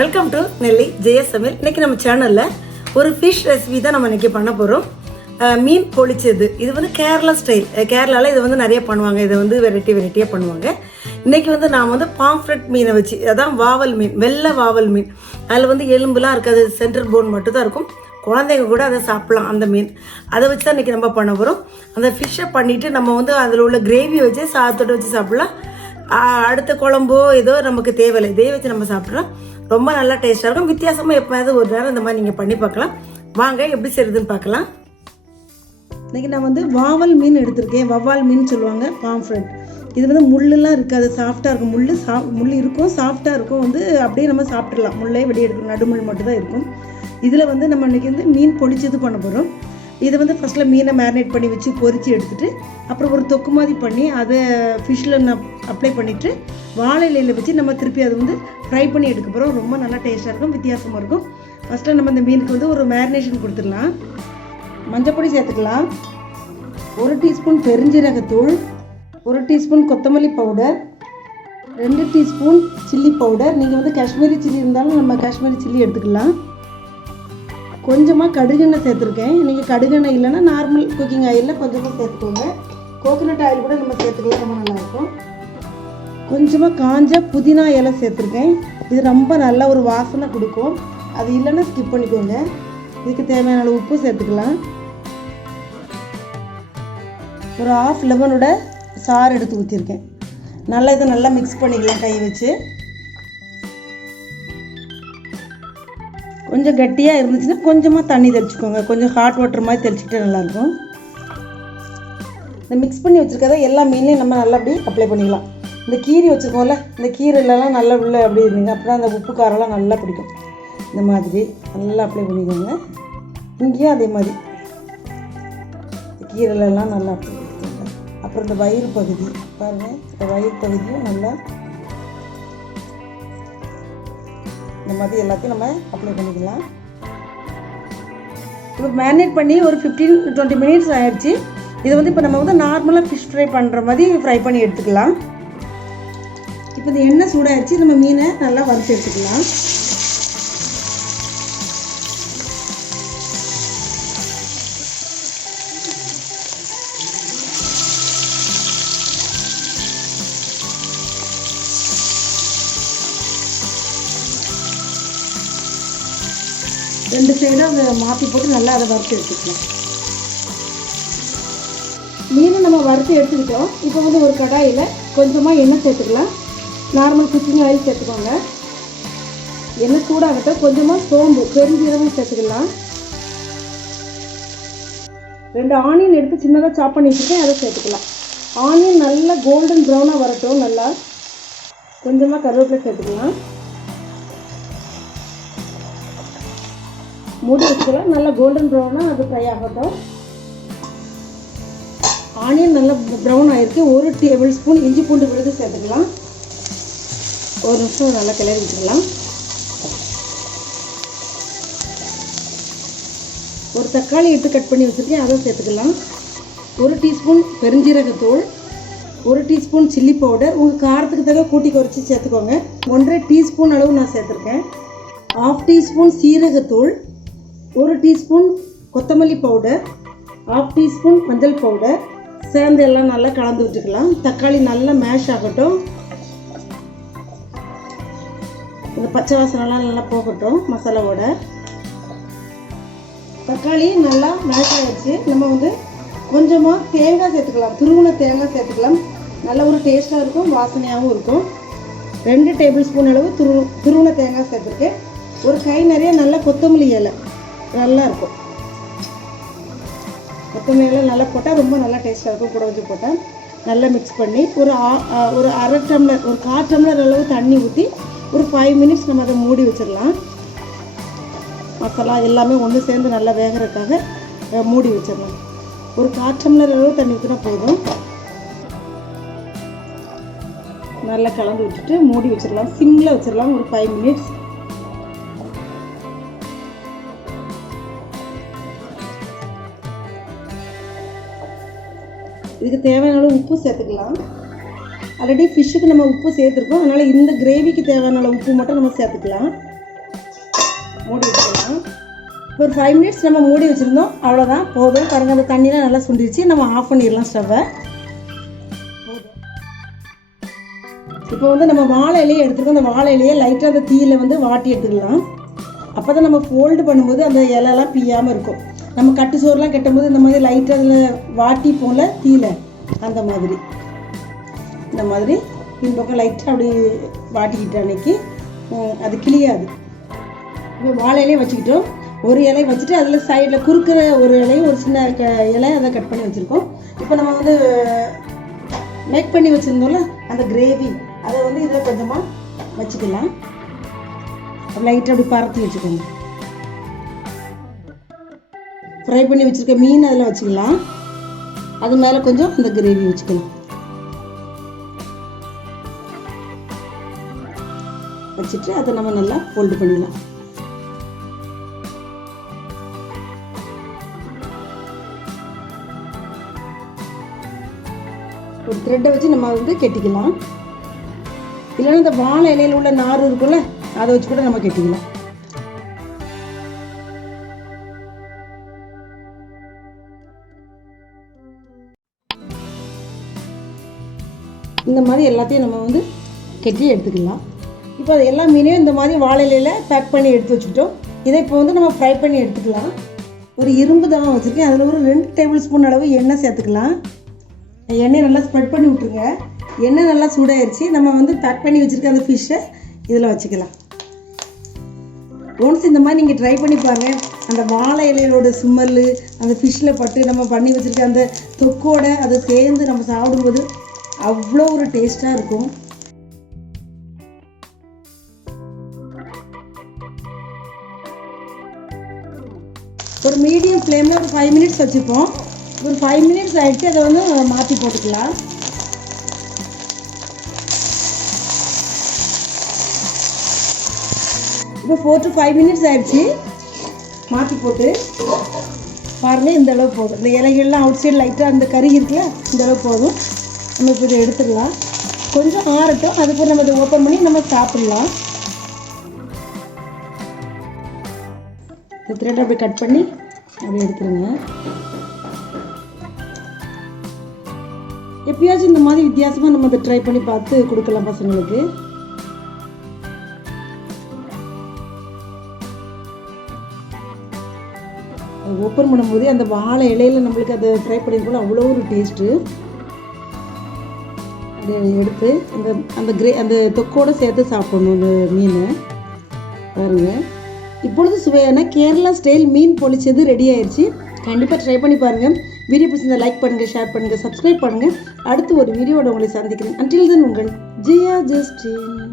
Welcome to நெல்லை ஜெயா சமையல். இன்றைக்கி நம்ம சேனலில் ஒரு ஃபிஷ் ரெசிபி தான் நம்ம இன்றைக்கி பண்ண போகிறோம். மீன் பொழிச்சது. இது வந்து கேரளா ஸ்டைல். கேரளாவில் இதை வந்து நிறைய பண்ணுவாங்க. இதை வந்து வெரைட்டியாக பண்ணுவாங்க. இன்றைக்கி வந்து நான் வந்து பாம்ஃப்ரெட் மீனை வச்சு, அதான் வாவல் மீன், வெள்ளை வாவல் மீன். அதில் வந்து எலும்புலாம் இருக்காது, சென்ட்ரல் போன் மட்டும் தான் இருக்கும். குழந்தைங்க கூட அதை சாப்பிட்லாம். அந்த மீன் அதை வச்சு தான் இன்றைக்கி நம்ம பண்ண போகிறோம். அந்த ஃபிஷ்ஷை பண்ணிவிட்டு நம்ம வந்து அதில் உள்ள கிரேவி வச்சு சாதத்தோடு வச்சு சாப்பிட்லாம். அடுத்த குழம்போ ஏதோ நமக்கு தேவையில்லை, இதே வச்சு நம்ம சாப்பிட்றோம். ரொம்ப நல்லா டேஸ்ட்டாக இருக்கும். வித்தியாசமாக எப்போயாவது ஒரு நேரம் இந்த மாதிரி நீங்கள் பண்ணி பார்க்கலாம். வாங்க எப்படி செய்யுதுன்னு பார்க்கலாம். இன்றைக்கி நான் வந்து வாவல் மீன் எடுத்திருக்கேன். வவ்வால் மீன் சொல்லுவாங்க, பாம்ஃப்ரெட். இது வந்து முள்ளெல்லாம் இருக்காது, சாஃப்டாக இருக்கும். முள் இருக்கும், சாஃப்டாக இருக்கும். வந்து அப்படியே நம்ம சாப்பிட்றலாம். முள்ளே வெளியே எடுக்கணும், நடுமுள் மட்டும் தான் இருக்கும். இதில் வந்து நம்ம இன்றைக்கி வந்து மீன் பொழிச்சது பண்ண போகிறோம். இதை வந்து ஃபஸ்ட்டில் மீனை மேரினேட் பண்ணி வச்சு பொரித்து எடுத்துகிட்டு, அப்புறம் ஒரு தொக்கு மாதிரி பண்ணி அதை ஃபிஷ்ஷில் நான் அப்ளை பண்ணிவிட்டு வாழை இலையில் வச்சு நம்ம திருப்பி அதை வந்து ஃப்ரை பண்ணி எடுக்க போகிறோம். ரொம்ப நல்லா டேஸ்ட்டாக இருக்கும், வித்தியாசமாக இருக்கும். ஃபஸ்ட்டில் நம்ம இந்த மீனுக்கு வந்து ஒரு மேரினேஷன் கொடுத்துடலாம். மஞ்சப்பொடி சேர்த்துக்கலாம், 1 டீஸ்பூன் பெருஞ்சீரகத்தூள், 1 டீஸ்பூன் கொத்தமல்லி பவுடர், 2 டீஸ்பூன் சில்லி பவுடர். நீங்கள் வந்து காஷ்மீரி சில்லி இருந்தாலும் நம்ம காஷ்மீரி சில்லி எடுத்துக்கலாம். கொஞ்சமாக கடுகெண்ணெய் சேர்த்துருக்கேன். நீங்கள் கடுகெண்ணெய் இல்லைன்னா நார்மல் குக்கிங் ஆயிலில் கொஞ்சமாக சேர்த்துக்கோங்க. கோகோனட் ஆயில் கூட நம்ம சேர்த்துக்கலாம், ரொம்ப நல்லாயிருக்கும். கொஞ்சமாக காஞ்ச புதினா இலை சேர்த்துருக்கேன். இது ரொம்ப நல்ல ஒரு வாசனை கொடுக்கும். அது இல்லைன்னா ஸ்கிப் பண்ணிக்கோங்க. இதுக்கு தேவையான அளவு உப்பு சேர்த்துக்கலாம். ஒரு 1/2 லெமனோட சாறு எடுத்து ஊற்றிருக்கேன். நல்லா இதை நல்லா மிக்ஸ் பண்ணிக்கலாம் கை வச்சு. கொஞ்சம் கட்டியாக இருந்துச்சுன்னா கொஞ்சமாக தண்ணி தெளிச்சுக்கோங்க. கொஞ்சம் ஹாட் வாட்டர் மாதிரி தெளிச்சுக்கிட்டே நல்லாயிருக்கும். இந்த மிக்ஸ் பண்ணி வச்சுருக்கதை எல்லா மீன்லையும் நம்ம நல்லா அப்படி அப்ளை பண்ணிக்கலாம். இந்த கீரை வச்சுருக்கோம்ல, இந்த கீரையிலலாம் நல்லா உள்ள அப்படி இருந்தீங்க அப்படின்னா அந்த உப்பு காரெல்லாம் நல்லா பிடிக்கும். இந்த மாதிரி நல்லா அப்ளை பண்ணிக்கோங்க. இங்கேயும் அதே மாதிரி கீரையிலலாம் நல்லா அப்ளை பண்ணிக்கோங்க. அப்புறம் இந்த வயிறு பகுதி பாருங்கள், இந்த வயிறு பகுதியும் நல்லா இந்த மாதிரி எல்லாத்தையும் நம்ம அப்ளை பண்ணிக்கலாம். இப்போ மேரினேட் பண்ணி ஒரு 15-20 மினிட்ஸ் ஆகிடுச்சு. இதை வந்து இப்போ நம்ம வந்து நார்மலாக ஃபிஷ் ஃப்ரை பண்ணுற மாதிரி ஃப்ரை பண்ணி எடுத்துக்கலாம். இப்போ இந்த எண்ணெய் சூடாகிடுச்சு, நம்ம மீனை நல்லா வறுத்து எடுத்துக்கலாம். ரெண்டு சைடும் அதை மாற்றி போட்டு நல்லா அதை வறுத்து எடுத்துக்கலாம். மீனை நம்ம வறுத்து எடுத்துக்கிட்டோம். இப்போ வந்து ஒரு கடாயில் கொஞ்சமாக எண்ணெய் சேர்த்துக்கலாம். நார்மல் குக்கிங் ஆயில் சேர்த்துக்கோங்க. எண்ணெய் சூடாகட்டும். கொஞ்சமாக சோம்பு, பெருஞ்சீரகம் சேர்த்துக்கலாம். 2 ஆனியன் எடுத்து சின்னதாக சாப் பண்ணி வச்சுருக்கேன், அதை சேர்த்துக்கலாம். ஆனியன் நல்லா கோல்டன் ப்ரௌனாக வரட்டும். நல்லா கொஞ்சமாக கருவேப்பிலை சேர்த்துக்கலாம். மூடி வச்சுக்கலாம். நல்லா கோல்டன் ப்ரௌனாக அது ஃப்ரை ஆகட்டும். ஆனியன் நல்லா ப்ரௌன் ஆகிருக்கு. 1 டேபிள் ஸ்பூன் இஞ்சி பூண்டு விழுது சேர்த்துக்கலாம். ஒரு நிமிஷம் நல்லா கிளறி விட்டுக்கலாம். ஒரு தக்காளி எடுத்து கட் பண்ணி வச்சுருக்கேன், அதை சேர்த்துக்கலாம். 1 டீஸ்பூன் பெருஞ்சீரகத்தூள், 1 டீஸ்பூன் சில்லி பவுடர். உங்கள் காரத்துக்கு தக்க கூட்டி குறைச்சி சேர்த்துக்கோங்க. 1.5 டீஸ்பூன் அளவு நான் சேர்த்துருக்கேன். 1/2 டீஸ்பூன் சீரகத்தூள், 1 டீஸ்பூன் கொத்தமல்லி பவுடர், 1/2 டீஸ்பூன் மஞ்சள் பவுடர் சேர்ந்து எல்லாம் நல்லா கலந்து விட்டுக்கலாம். தக்காளி நல்லா மேஷ் ஆகட்டும். இந்த பச்சை வாசனைலாம் நல்லா போகட்டும் மசாலாவோட. தக்காளி நல்லா மேஷ் ஆகிடுச்சு. நம்ம வந்து கொஞ்சமாக தேங்காய் சேர்த்துக்கலாம். துருவின தேங்காய் சேர்த்துக்கலாம். நல்ல ஒரு டேஸ்ட்டாக இருக்கும், வாசனையாகவும் இருக்கும். 2 டேபிள் ஸ்பூன் அளவு துருவின தேங்காய் சேர்த்துருக்கேன். ஒரு கை நிறைய நல்லா கொத்தமல்லி இலை நல்லா இருக்கும். கொத்தமல்லி இலை நல்லா போட்டால் ரொம்ப நல்லா டேஸ்ட்டாக இருக்கும். கூட வச்சு போட்டால் நல்லா மிக்ஸ் பண்ணி ஒரு 1/2 டம்ளர், ஒரு 1/4 டம்ளர் அளவு தண்ணி ஊற்றி ஒரு 5 மினிட்ஸ் நம்ம அதை மூடி வச்சிடலாம். மசாலா எல்லாமே ஒன்று சேர்ந்து நல்லா வேகிறதுக்காக மூடி வச்சிடலாம். ஒரு 1/4 டம்ளர் அளவு தண்ணி ஊற்றினா போதும். நல்லா கலந்து விட்டுட்டு மூடி வச்சிடலாம். சிம்மில் வச்சிடலாம் ஒரு 5 மினிட்ஸ். இதுக்கு தேவையான அளவு உப்பு சேர்த்துக்கலாம். ஆல்ரெடி ஃபிஷ்ஷுக்கு நம்ம உப்பு சேர்த்துருக்கோம். அதனால் இந்த கிரேவிக்கு தேவையான அளவு உப்பு மட்டும் நம்ம சேர்த்துக்கலாம். ஒரு 5 மினிட்ஸ் நம்ம மூடி வச்சுருந்தோம், அவ்வளோதான் போதும். பாருங்க அந்த தண்ணியெலாம் நல்லா சுண்டிடுச்சு. நம்ம ஆஃப் பண்ணிடலாம் ஸ்டவ்வை. இப்போ வந்து நம்ம வாழை இலையை எடுத்துருக்கோம். அந்த வாழை இலையை லைட்டாக அந்த தீயில் வந்து வாட்டி எடுத்துக்கலாம். அப்போ தான் நம்ம ஃபோல்டு பண்ணும்போது அந்த இலைலாம் பிய்யாமல் இருக்கும். நம்ம கட்டு சோறுலாம் கட்டும்போது இந்த மாதிரி லைட்டாக அதில் வாட்டி போல தீயில் அந்த மாதிரி இந்த மாதிரி பின்பக்கம் லைட்டாக அப்படி வாட்டிக்கிட்ட அன்னைக்கு அது கிளியாது. இப்போ வாழை இலையை வச்சுக்கிட்டோம். ஒரு இலையை வச்சுட்டு அதில் சைடில் குறுக்கிற ஒரு இலையும் ஒரு சின்ன இலை அதை கட் பண்ணி வச்சுருக்கோம். இப்போ நம்ம வந்து மேக் பண்ணி வச்சுருந்தோம்ல அந்த கிரேவி அதை வந்து இதில் கொஞ்சமாக வச்சுக்கலாம். லைட்டாக அப்படி பரத்தி வச்சுக்கோங்க. ஃப்ரை பண்ணி வச்சுருக்க மீன் அதில் வச்சுக்கலாம். அது மேலே கொஞ்சம் அந்த கிரேவி வச்சுக்கலாம். வச்சுட்டு அதை நம்ம நல்லா ஃபோல்டு பண்ணிடலாம். ஒரு த்ரெட்டை வச்சு நம்ம வந்து கெட்டிக்கலாம். இல்லைன்னா இந்த வாழை இலையில் உள்ள நார் இருக்குல்ல அதை வச்சு கூட நம்ம கெட்டிக்கலாம். இந்த மாதிரி எல்லாத்தையும் நம்ம வந்து கெட்டி எடுத்துக்கலாம். இப்போ அது எல்லா மீனையும் இந்த மாதிரி வாழை இலையில் பேக் பண்ணி எடுத்து வச்சுக்கிட்டோம். இதை இப்போ வந்து நம்ம ஃப்ரை பண்ணி எடுத்துக்கலாம். ஒரு இரும்பு தவா வச்சுருக்கேன். அதில் ஒரு 2 டேபிள் ஸ்பூன் அளவு எண்ணெய் சேர்த்துக்கலாம். எண்ணெய் நல்லா ஸ்ப்ரெட் பண்ணி விட்ருங்க. எண்ணெய் நல்லா சூடாயிருச்சு. நம்ம வந்து பேக் பண்ணி வச்சுருக்க அந்த ஃபிஷ்ஷை இதில் வச்சுக்கலாம். ஒன்ஸ் இந்த மாதிரி நீங்கள் ட்ரை பண்ணி பாருங்கள். அந்த வாழை இலையோட ஸ்மெல்லு அந்த ஃபிஷ்ஷில் பட்டு நம்ம பண்ணி வச்சுருக்க அந்த தொக்கோட அதை சேர்ந்து நம்ம சாப்பிடும்போது அவ்வளோ ஒரு டேஸ்ட்டாக இருக்கும். ஒரு மீடியம் ஃப்ளேமில் ஒரு 5 மினிட்ஸ் வச்சுப்போம். ஒரு 5 மினிட்ஸ் ஆகிடுச்சு. அதை வந்து மாற்றி போட்டுக்கலாம். இப்போ 4 to 5 மினிட்ஸ் ஆகிடுச்சு. மாற்றி போட்டு பாருங்கள், இந்த அளவு போதும். இந்த இலைகள்லாம் அவுட் சைடு லைட்டாக அந்த கறி இருக்குல்ல, இந்த அளவு போதும். நம்ம இப்போ இதை எடுத்துடலாம். கொஞ்சம் ஆறட்டும். அதுக்கப்புறம் நம்ம இதை ஓப்பன் பண்ணி நம்ம சாப்பிட்லாம். இந்த த்ரெட் அப்படி கட் பண்ணி அப்படி எடுத்துருங்க. எப்பயாச்சும் இந்த மாதிரி வித்தியாசமாக நம்ம அதை ட்ரை பண்ணி பார்த்து கொடுக்கலாம் பசங்களுக்கு. ஓப்பன் பண்ணும்போது அந்த வாழை இலையில் நம்மளுக்கு அதை ஃப்ரை பண்ணியிருக்கோம், அவ்வளோ ஒரு டேஸ்ட்டு. அதை எடுத்து அந்த தொக்கோடு சேர்த்து சாப்பிடணும் அந்த மீனை. பாருங்கள், இப்பொழுது சுவையான கேரளா ஸ்டைல் மீன் பொளிச்சது ரெடி ஆயிடுச்சு. கண்டிப்பாக ட்ரை பண்ணி பாருங்கள். வீடியோ பிடிச்சிருந்தா லைக் பண்ணுங்கள், ஷேர் பண்ணுங்கள், சப்ஸ்கிரைப் பண்ணுங்கள். அடுத்து ஒரு வீடியோட உங்களை சந்திக்கிறேன். அன்டில் தென் உங்கள் ஜெயா ஜஸ்டின்.